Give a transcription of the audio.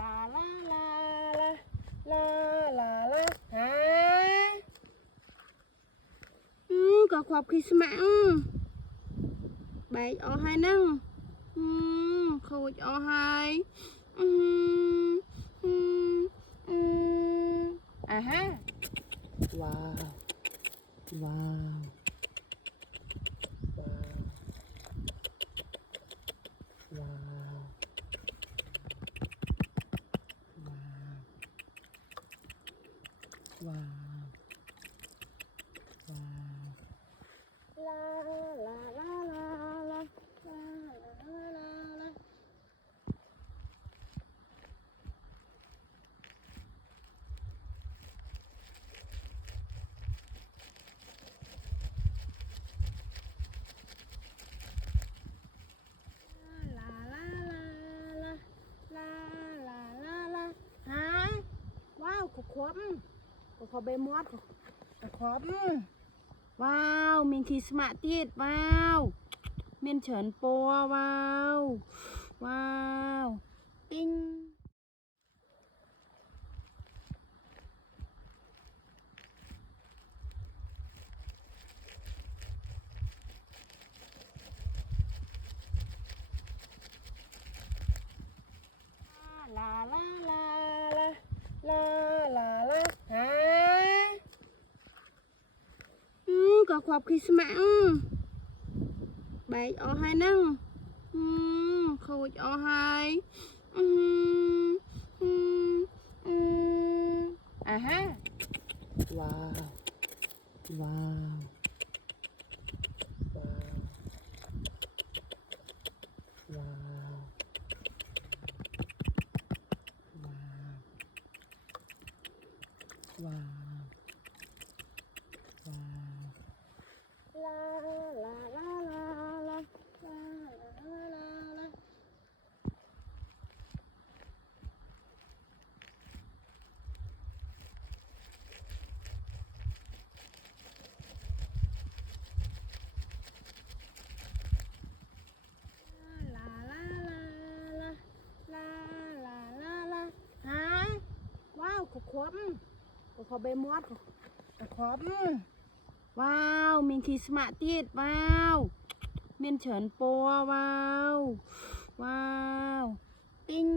ลาลาลาลาลาลาลาฮะก็ขอบคริสต์มาสใบออให้นั่งเขาออให้ฮะว้าวว้าวว้าวว้าวว้าวว้าวว้าวลาลาลาลาลาลาลาลาลาว้าวขวบขอใบมอดขอบว้าวมีคริสต์มาสติดว้าวมีเฉินปัวว้าวว้าวติ้งลาลาลาลาลาลาลาฮะก็ขอบคริสต์มาสใบออให้นั่งเขาออให้ฮะว้าวว้าวว้าวว้าวว้าวว้าวลาลาลาลาลาลาลาลาลาว้าวขวบขอใบมอดขอบว้าวมีคริสต์มาสติดว้าวมีเฉินปัวว้าวว้าวติ้ง